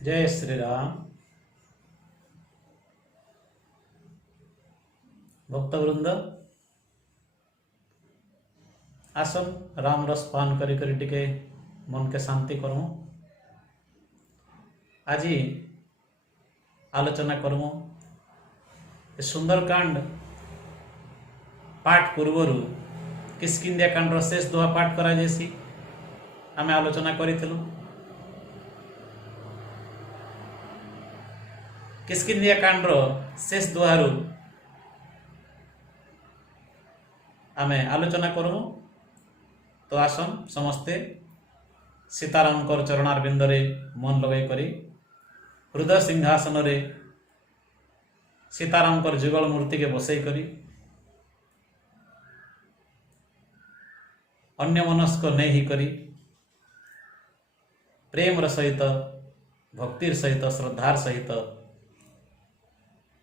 जय श्री राम। भक्तवृंद आसन राम रस पान करी करी टिके मन के शांति करूँ। आज आलोचना करूँ सुंदरकांड पाठ पूर्वर किष्किंध्या कांड शेष दोहा पाठ करा जैसी आम आलोचना करूँ। किष्किंध्या कांड शेष दोहारू आम आलोचना करूँ। तो आसन समस्ते सीताराम चरणारविंद रे मन लगे करी हृदय सिंहासन रे सीताराम जुगल मूर्ति के बसई करी अन्य मनस्क नहीं करी प्रेम सहित भक्तिर सहित श्रद्धार सहित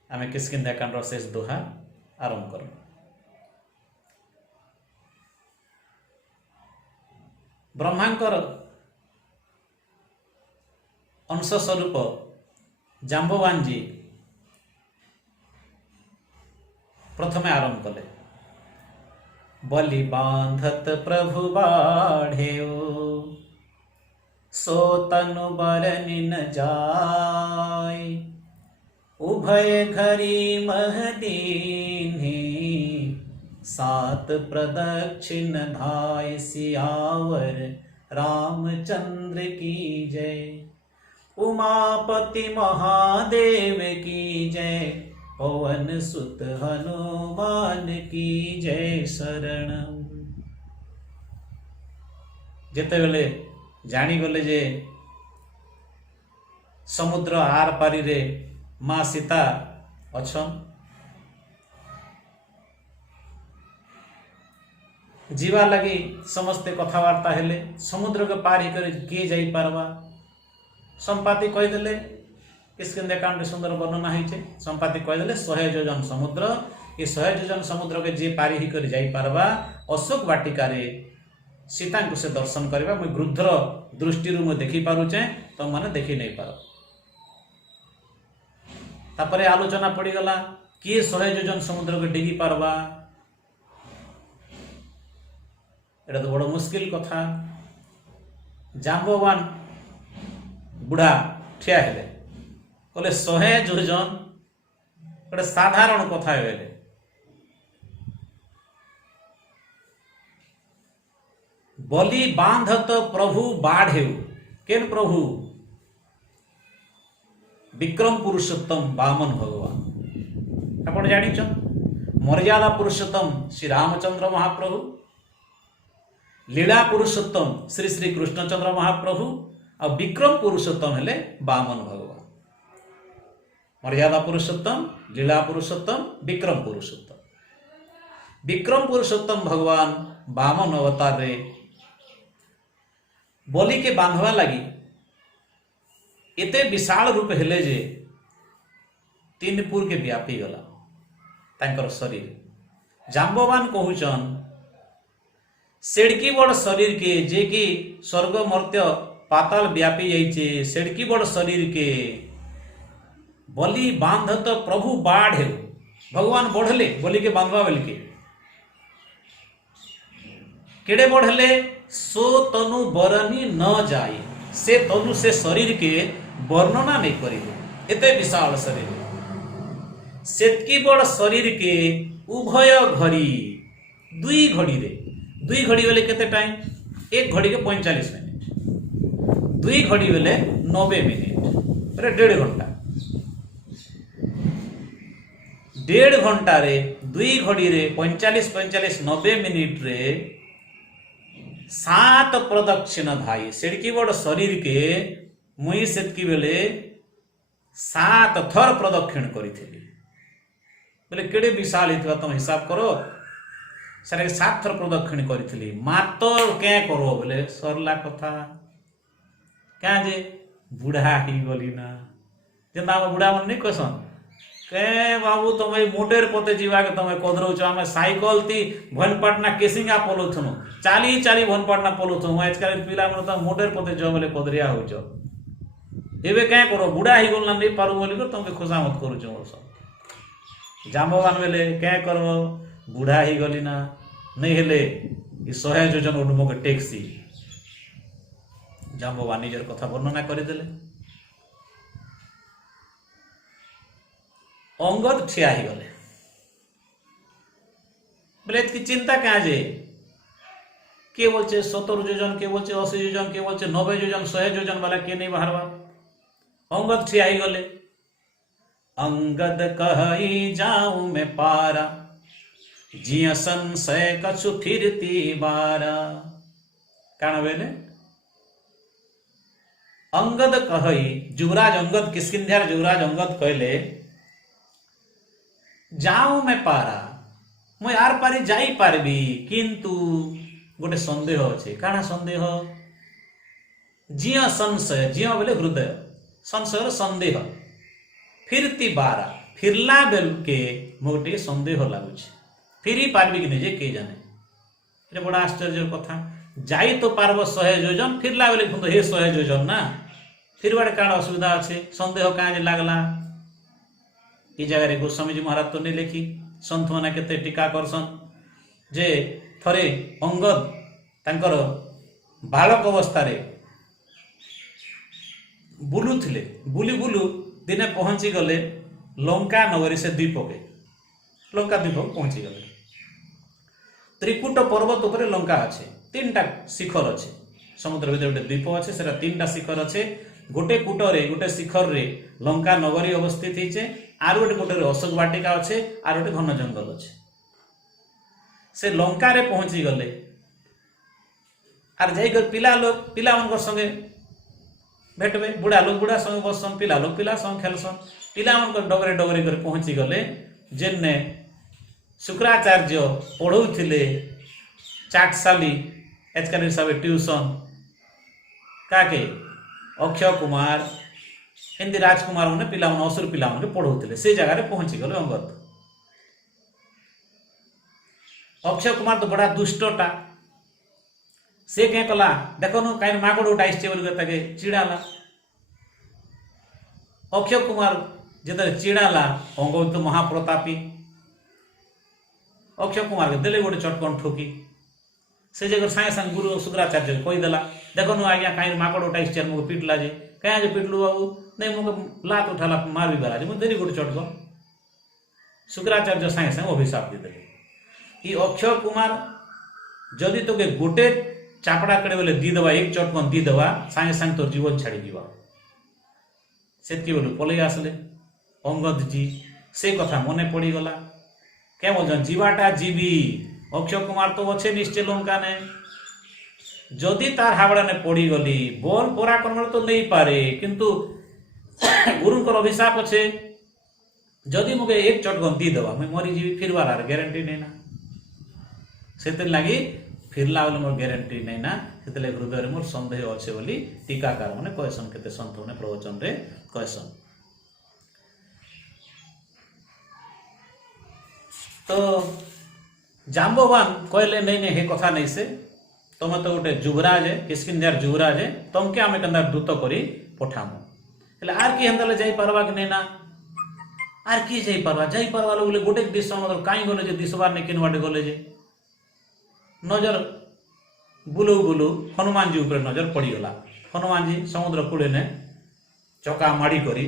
आम किष्किंध्या कांड शेष दोहा आरंभ करूँ। ब्रह्मांकर अंश स्वरूप जाम्बवान जी प्रथमे आरंभ कले। बलि बांधत प्रभु बाढ़ेओ सो तनु बरनि न जाय उभय घरी महदीन्ही सात प्रदक्षिण धाय सियावर रामचंद्र की जय। उमापति महादेव की जय पवन सुत हनुमान की जय शरणम। जेते बेले जानी गले जे समुद्र आर पारी रे माँ सीता अच्छन जीवा लगी समस्ते कथबार्ता हेले समुद्र के पार ही कर किए जाई पारवा संपाति कहीदेले। किष्किंध्या कांड सुंदर वर्णना होइछे। संपाति कहीदेले 100 योजन समुद्र ये 100 योजन समुद्र के जे पारी ही कर जाई पारवा अशोक वाटिका रे सीता को से दर्शन करवा मुई गृध्र दृष्टि रु मैं देखी पारुचे तो माने देखी नहीं पार। तापरे आलोचना पड़ी गला किए 100 योजन समुद्र के डिगी पारवा एटा तो बड़ मुश्किल कथा। जाम्बवान बुढ़ा ठिया हेले बोले 100 योजन गोटे साधारण कथा हेले। बलि बांधत प्रभु बाढ़ेउ केन प्रभु विक्रम पुरुषोत्तम वामन भगवान आपण जानिछन। मर्यादा पुरुषोत्तम श्री रामचंद्र महाप्रभु, लीला पुरुषोत्तम श्री श्री कृष्णचंद्र महाप्रभु और विक्रम पुरुषोत्तम हेले वामन भगवान। मर्यादा पुरुषोत्तम, लीला पुरुषोत्तम, विक्रम पुरुषोत्तम। विक्रम पुरुषोत्तम भगवान वामन अवतार रे बलि के बांधवा लगी एते विशाल रूप हेले जे 3 पुर के व्यापी गला तांकर शरीर। जाम्बवान कहूचन सेड़की बड़ शरीर के जे कि स्वर्ग मर्त्य पाताल व्यापी जाइए सेड़की बड़ शरीर के बलि बांधत प्रभु बाढ़ भगवान बढ़ले बलि के बांधवा बेल के केड़े बढ़ले सो तनु बरनी न जाए से तनु से शरीर के वर्णना नहीं करिबे एते विशाल शरीर सेतकी बड़ शरीर के उभय घड़ी 2 घड़ी रे 2 घड़ी बेले केते टाइम 1 घड़ी के 45 मिनट 2 घड़ी बेले 90 मिनट अरे 1.5 घंटा 1.5 घंटा रे 2 घड़ी रे 45 90 मिनिट रे 7 प्रदक्षिण धाई सेड़की बड़ शरीर के मुई सेतकी बेले 7 थर प्रदक्षिण करी बोले केड़े विशाल हितवा तुम हिसाब करो सारे 7 थर प्रदक्षिण करी मातर क्या करो बोले सरला कथा क्या जे बुढ़ा ही गली ना जेना बुढ़ा मन नहीं कहसन के बाबू तुम मोटेर पते जीवा के तुम कदरौच आम साइकल ती भनपाटना केसिंगा पलौथुनु चाली चाली भनपाटना पलौथुनु आजकल पिला मन तो मोटेर पते जो बोले कदरिया होच एबे क्या करो बुढ़ा ही गल नहीं पारू बोली तुमके खुशामत करुच मोर सब जाम्बवान बेले क्या कर बुढ़ा ही गली ना नहीं हेले 100 योजन उडुमके टेक्सी जाम्बवान निजर कथा वर्णना करदेले अंगद ठिया ही गले बोले इतकी चिंता क्या जे के बोलছে 70 যোজন কে বলছে 80 যোজন কে বলছে 90 যোজন 100 যোজন वाला के नहीं बाहरवा अंगद ठिया ही गले अंगद कहि जाऊं मैं पारा जिया संशय कछु फिरती बारा काना बेले अंगद कहि युवराज अंगद किष्किंध्यार युवराज अंगद कहले जाऊं मैं पारा मुई आर पारी जाई पारबी किंतु गोटे संदेह अच्छे काना संदेह जिया संशय जिया बोले हृदय संशय संदेह फिरती बारा फिरला बेल के मोटे संदेह लगुच फिरी पारबी कि नहीं के जाने ये बड़ा आश्चर्य कथा जाई तो पार्ब 100 योजन फिरला बेले तो हे 100 योजन ना फिर बारे काण असुविधा अच्छे संदेह कहाँ लगला ये जगह गोस्वामी जी महाराज तो नहीं लिखी सन्थ मैंने केते टीका करसन जे थरे अंगद तांकर बालक अवस्था बुलुथिले बुली बुलु दिने पहुंची गले लंका नगरी से द्वीपके लंका द्वीप पहुंची गले त्रिकुट पर्वत उपर लंका अच्छे 3टा शिखर अच्छे समुद्र भीतर गोटे द्वीप अच्छे से 3टा शिखर अच्छे गोटे कूटरे गोटे शिखर रे लंका नगरी अवस्थित होइछे आर गोटे कूटरे अशोक वाटिका अच्छे आर गोटे घन जंगल अच्छे से लंका रे पहुंची गले आर जाइकर पिला लोग पिला उनकर संगे भेटबे बुढ़ा लोग बुढ़ा संगे बसन पिला लोग पिला संग खेलसन पिला उनकर डगरे डगरे कर पहुंची गले जेने शुक्राचार्य पढ़ौथिले चाटशाली एचकाल हिसाब ट्यूशन काके अक्षय कुमार हिंदी राजकुमार मैंने पिला असुर पिला पढ़ौथिले से जगह पहुंची गले अंगद अक्षय कुमार तो बड़ा दुष्टटा से क्या कला देखो नु कहीं मागड़ उठा बोल चिड़ाला अक्षय कुमार जो चिड़ाला अंगद तो महाप्रतापी अक्षय कुमार के देले गोटे चटकन ठोकी से जगह सागे सागे गुरु शुक्राचार्य कहीदेला देखो नु आज्ञा कहीं माकड़ उठा मुझे पिटला जे क्या जे पिटलू बाबू नहीं मुझे लात उठाला मार भी बारा मुझे देरी गोटे चटकन शुक्राचार्य सागे सागे अभिशाप देदे ये अक्षय कुमार जदि तो गोटे चापड़ा कड़े बोले दीदवा एक चटकन दीदवा सागे सागे तोर जीवन छाड़ी दीवा से बोले पलि आसले अंगद जी से कथा मने पड़ी गला क्या बोल जीवाटा जीवी अक्षय कुमार तो अच्छे निश्चय लंका ने जदि तार हावड़ा ने पड़ी गली बल पराक्रम तो नहीं पारे किंतु गुरुंकर अभिशाप अच्छे जदि मुझे एक चटकन दीदवा मैं मरी जीवी फिर बार ग्यारंटी नहीं ना से लगी फिरला बोले मोर ग्यारंटी नहीं ना से हृदय मोर संदेह अच्छे बोली टीकाकार मैंने कहसन के सन्थ मैंने प्रवचन रे कहसन तो जाम्बवान कहले नहीं नहीं हे कथा नहीं से तुम तो गोटे युवराज है किष्किंध्यार युवराज है तुमके आम के दूत करी पठामु हेले आर की हेंदा जाई पारबा कि नहीं ना आर की जाई पारबा बोले गोटे दिश मतलब कहीं गले जे दिशबार नहीं किन बाटे गले जे नजर बुलू बुलू हनुमान जी ऊपर नजर पड़ीगला हनुमान जी समुद्र कूले ने चका माड़ी करी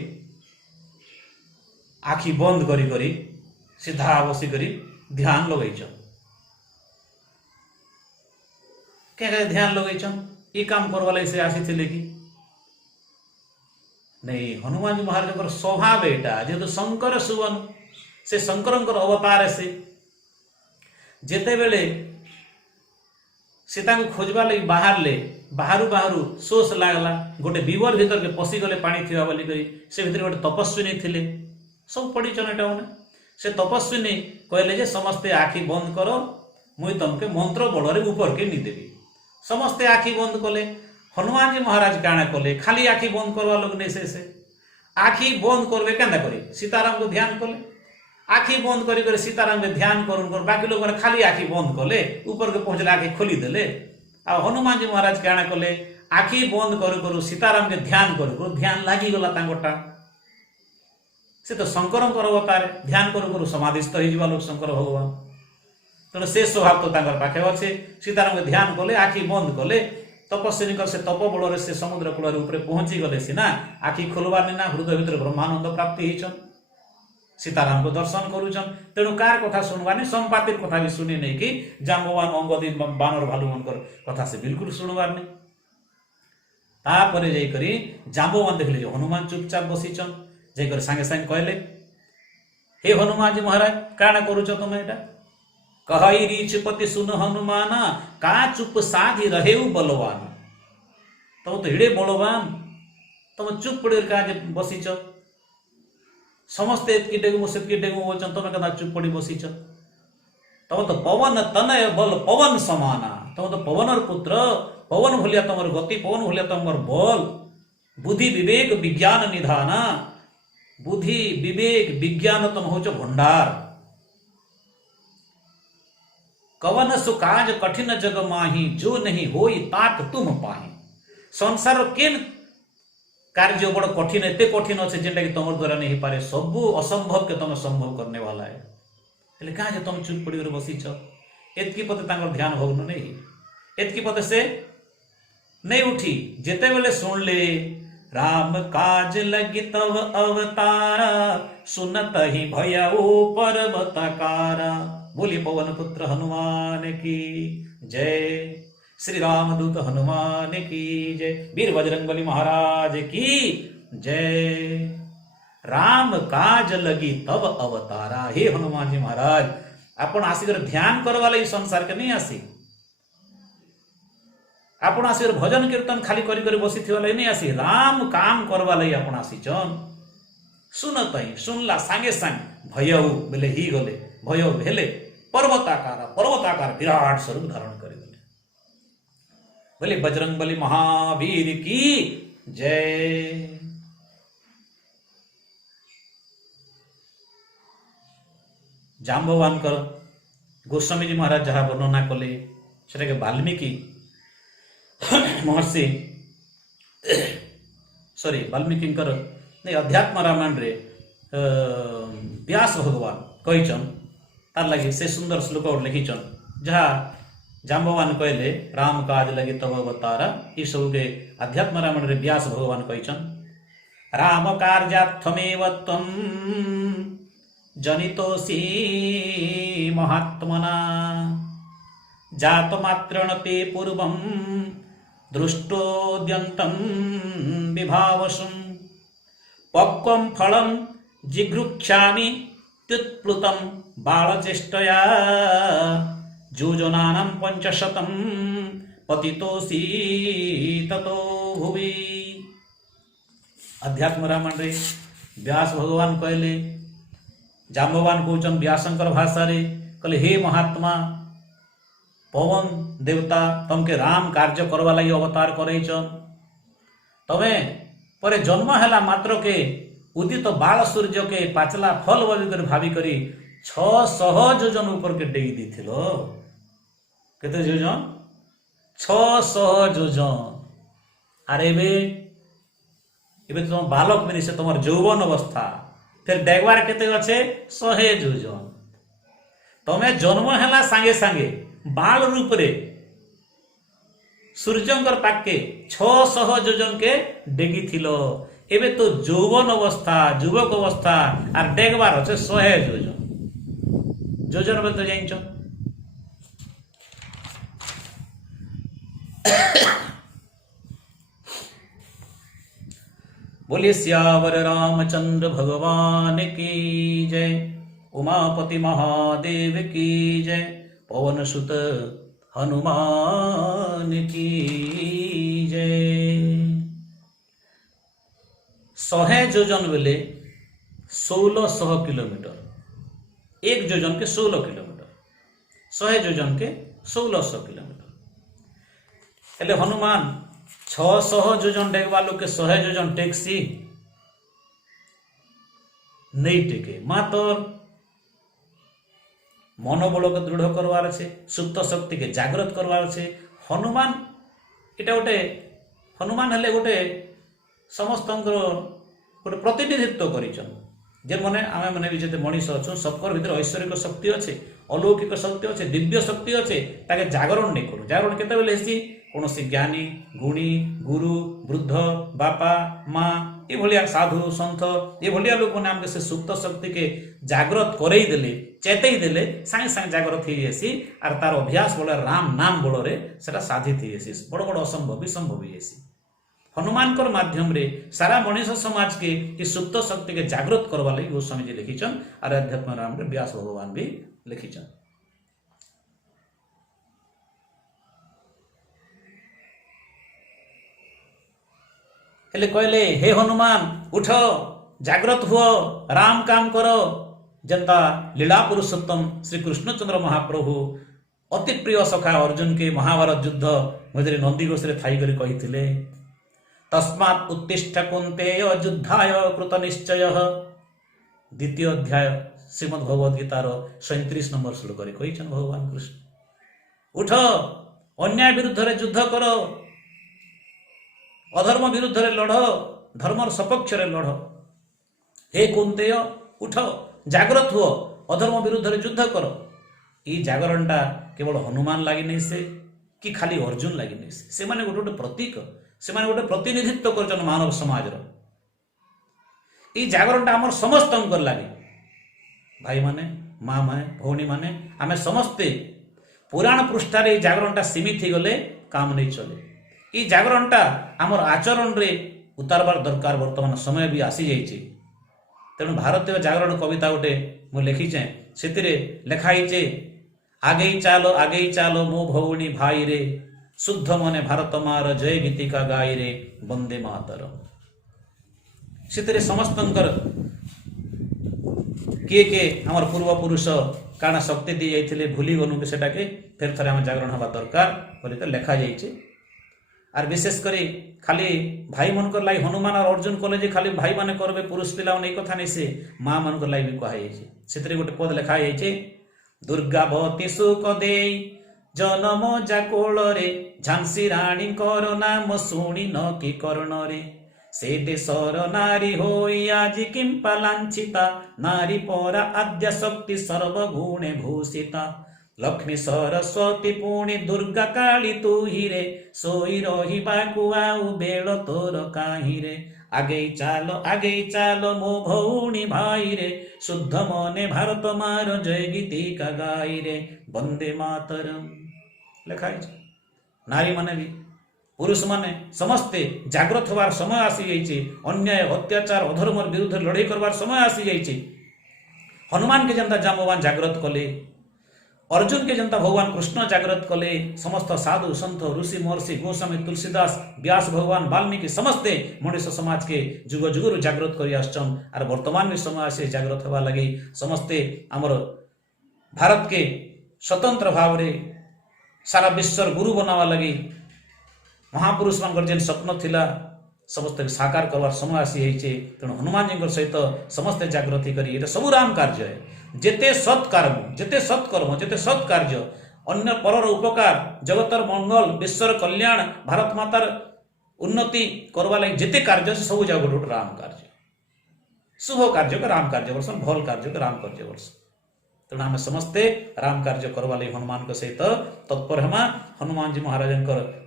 आखि बंद करी करी सीधा बसी करी ध्यान लगेचन क्या ध्यान लगेचन ये काम करवा लगे से आसी थे कि नहीं हनुमान जी महाराज स्वभाव एटा जेहेतु शंकर सुवन से शंकर अवतार से जेते बेले सीता को खोजवा लगी बाहर ले बाहरु बाहरु सोच लागला गोटे बीवर भीतर के पशि गले पानी थिबा बोली करी से भीतर गोटे तपस्विनी थिले सब पड़ी चनेटा से तपस्विनी कहले जे समस्ते आखि बंद करो मुई तुमके मंत्र बड़े ऊपर के नीदेवी समस्ते आखि बंद कले हनुमान जी महाराज काणे कले खाली आखि बंद करवा लोग नहीं से आखि बंद करवे केंदा करी सीताराम को ध्यान कले आखि बंद करी कर सीताराम के ध्यान कर बाकी लोग खाली आखि बंद कले ऊपर के पहुंचले आखि खोली देले आ हनुमान जी महाराज काणे कले आखि बंद करू करू सीताराम के ध्यान करू करू ध्यान लागिगला तांगटा से तो शंकर अवतार ध्यान करू करू समाधिस्थ हो लोक शंकर भगवान तेणु से स्वभाव तो पाखे अच्छे सीताराम के ध्यान कले आखि बंद कले तपस्वी से तप बल से समुद्र कूल ऊपर पहुंची गले सीना आखि खोलवार ना हृदय भीतर ब्रह्मानंद प्राप्ति होचन सीताराम को दर्शन करुचन तेणु कार कथा शुणवानी संपातिर कथा भी शुणी नहीं कि जाम्बवान अंगदी बानर भालू मनकर कथा से बिल्कुल शुणवार नहीं तापर जाइकरी जाम्बवान देखले हनुमान चुपचाप बसीचन जाइकर सांगे सांगे कहले हे हनुमान जी महाराज काण करुच तुम एटा कहई रीछपति सुन हनुमान का चुप साधी रहे बलवान तुम तो हिड़े बलवान तुम चुप पड़ी का बसीच समस्ते एतकी डेगु सेतकी डेगु बोलचन तुम कदा चुप पड़ी बसीच तुम तो पवन तनय बल पवन समाना तुम तो पवनर पुत्र पवन भलिया तुमर गति पवन भलिया तुमर बल बुद्धि विवेक विज्ञान निधाना बुद्धि विवेक विज्ञान तुम हो भंडार कवन सुकाज कठिन जग माही जो नहीं होई तात तुम पाही संसार केन कार्य बड़ कठिन एते कठिन अच्छे जेनटा कि तुम द्वारा नहीं पारे सब असंभव के तुम संभव करने वाला है हेले कहाँ जे तुम चुप पड़ी बसीच एतकी पते तांगर ध्यान भग्न नहीं एतकी पते से नहीं उठी जेते बेले सुन ले राम काज लगी तव अवतारा सुनत ही भयउ पर्वतकारा बोलिए पवन पुत्र हनुमान की जय श्री रामदूत हनुमान की जय वीर बजरंगबली महाराज की जय राम काज लगी तब अवतारा हे हनुमान जी महाराज आपण आसिकर ध्यान करवा लगी संसार के नहीं आसी आपण आसिकर भजन कीर्तन खाली करी करी बसी थिवा लगी नहीं आसी राम काम करवा लगी आपण आसीचन सुनत ही सुनला सांगे सांग भयउ बेले ही गले भय भेले पर्वताकार विराट स्वरूप धारण कर बोले बजरंगबली महावीर की जय जाम्बवान कर गोस्वामी जी महाराज जहाँ वर्णना कले से वाल्मीकि महर्षि सॉरी वाल्मीकि अध्यात्म रामायण रे व्यास भगवान कहीचन तार लगी से सुंदर श्लोक लिखीचन जहाँ जाम्बवान कहले राम काज लगे तब अवतारा ये सब के अध्यात्म रामायण रे व्यास भगवान कहीचन राम कार्यार्थमेव त्वं जनितोऽसि महात्मना जातमात्रेण ते पूर्वं दृष्टोद्यन्तं विभावसुं पक्वं फलं जिघृक्षामि त्युत्प्लुतं बालचेष्टया योजनानां 500 पतितोऽसि ततो भुवि अध्यात्म रामायण रे व्यास भगवान कहले जाम्बवान कहउछन व्यासंकर भाषा रे कहले हे महात्मा पवन देवता तमके राम कार्य करवा लगी अवतार करैछन तमे परे जन्म हैला मात्र के उदित बाल सूर्य के पाचला फल बोलिकर भावी करी 600 योजन ऊपर के डेई देथिलो केते योजन 600 योजन अरे बे एबे तुम बालक मिनी से तुम यौवन अवस्था फिर देखबार केते अच्छे 100 योजन तमे जन्म हैला सांगे सांगे बाल रूप रे सूर्यंकर पाके 600 योजन के डेगी थिलो एबे तो यौवन अवस्था युवक अवस्था और देखबार अच्छे 100 योजन योजन बोलते जाइछ बोलिए सियावर रामचंद्र भगवान की जय उमापति महादेव की जय पवन सुत हनुमान की जय 100 योजन बेले 1600 किलोमीटर एक योजन के 16 किलोमीटर 100 योजन के 1600 किलोमीटर हेले हनुमान 600 योजन डेगवा लोग के 100 योजन टेक्सी नहीं टेके मात्र मनोबल के दृढ़ करवार छे सुप्त शक्ति के जागृत करवार छे हनुमान इटा गोटे हनुमान हेले गोटे समस्त गोटे प्रतिनिधित्व करिछन जे मने आमे मने भी जते मनीष अछु सबकर भीतर ऐश्वरिक शक्ति अच्छे अलौकिक शक्ति अच्छे दिव्य शक्ति अच्छे ताके जागरण नहीं करू जागरण केते बेले हेसी कोनोसी ज्ञानी गुणी गुरु वृद्ध बापा माँ ये भलिया साधु संत ये भलिया लोक मैंने आमके से सुप्त शक्ति के जागृत करई देले चेतई देले सागे सागे जागृत ही जेसी आर तार अभ्यास बोले राम नाम बोलरे सेटा साधित ही जेसी बड़ बड़ असंभव संभव ही जेसी हनुमान कर माध्यम रे सारा मनीष समाज के ये सुप्त शक्ति के जागृत करवा लगी गोस्वामी जी लिखिछन और अध्यात्म राम रे व्यास भगवान भी लिखिछन। हेले कहले हे हनुमान उठ जागृत हुओ राम काम करो जनता लीला पुरुषोत्तम श्री कृष्णचंद्र महाप्रभु अति प्रिय सखा अर्जुन के महाभारत युद्ध मझे नंदीघोष थाई कर कही तस्मात् उत्तिष्ठ कुंतेय युद्धाय कृत निश्चय द्वितीय अध्याय श्रीमद् भगवद गीतार 37 नंबर श्लोक कही भगवान कृष्ण उठ अन्याय विरुद्ध रे युद्ध करो अधर्म विरुद्ध रे लढ़ धर्मर सपक्ष रे लढ़ हे कुंतेय उठ जागृत हुओ अधर्म विरुद्ध रे युद्ध करो ई जागरणटा केवल हनुमान लागि नहीं से कि खाली अर्जुन लागि नहीं से माने गोटे गोटे प्रतीक से माने गोटे प्रतिनिधित्व करछन मानव समाज रो ई जागरणटा हमर समस्त कर लागि भाई माने माँ माने भौणी माने आमे समस्ते पुराण पृष्ठ रे जागरणटा सीमित ही गले काम नहीं चले ई जागरणटा हमर आचरण रे उतारबार दरकार वर्तमान समय भी आसी जाइए तेणु भारतीय जागरण कविता गोटे मु लिखीचे से लिखाईचे आगे चालो मो भौणी भाई रे शुद्ध मने भारत मार जय गीतिका गाई रे वंदे मातर से समस्त किए किए आमर पूर्वपुरुष काना शक्ति दी जाइए भूली गनु सेटा के फेर थे आम जागरण हवा दरकार बोली लिखा जाइए आर विशेष करी खाली भाई मनकर लाई हनुमान और अर्जुन कले जे खाली भाई माने करबे पुरुष पिला नहीं कथा नहीं से माँ मनकर लाई भी कहा से गोटे पद लिखा जाइए दुर्गावती सुख दे जनम जाकोल रे झांसी राणी कर नाम शुणी न कि कर्ण रे से देशर नारी होई आज किंपा लांछिता नारी परा आद्य शक्ति सर्वगुणे भूषिता लक्ष्मी सरस्वती पुणी दुर्गा काली तू ही रे सोई रही बाकु आउ बेल तोर काहि रे आगे चालो मो भौणी भाई रे शुद्ध मने भारत मार जय गीतिका गाई रे वंदे मातरम लिखाई नारी माने भी पुरुष माने समस्ते जागृत होवार समय आसी जाइए अन्याय अत्याचार अधर्म विरुद्ध लड़ाई करवार समय आसी जाइए हनुमान के जनता जाम्बवान जागृत कले अर्जुन के जनता भगवान कृष्ण जागृत कले समस्त साधु संत ऋषि महर्षि गोस्वामी तुलसीदास व्यास भगवान वाल्मीकि समस्ते मनुष्य समाज के जुग जुगर जागृत कर आछन आर वर्तमान भी समय आसे जागृत होगा लगी समस्ते आमर भारत के स्वतंत्र भाव रे सारा विश्वर गुरु बनावा लगी महापुरुष मान जेन स्वप्न थिला समस्त साकार करवार समय आसी जाइए तेणु हनुमान जी सहित समस्ते जागृति करी ये सब राम कार्य है जेते सत्कर्म जेते सत्कार्य अन्य परर उपकार जगतर मंगल विश्वर कल्याण भारत मातार उन्नति करवा लगी जेते कार्य से सब जाग गोटे राम कार्य शुभ कार्य के राम कार्य वर्षन भल कार्य के राम कार्य वर्ष तेणु आम समस्ते राम कार्य करवा लगी हनुमान सहित तत्पर हेमा हनुमान जी महाराज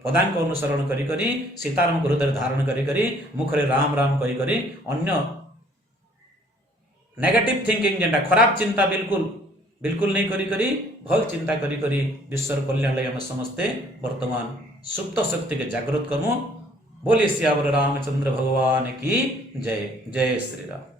पदांक अनुसरण करी सीताराम को हृदय धारण करी मुखरे राम राम कही अन्य नेगेटिव थिंकिंग जेनटा खराब चिंता बिल्कुल नहीं करी भल चिंता करी विश्वर कल्याण लगी आम समस्ते वर्तमान सुप्त शक्ति के जागृत करमु। बोले सियावर रामचंद्र भगवान की जय। जय श्री राम।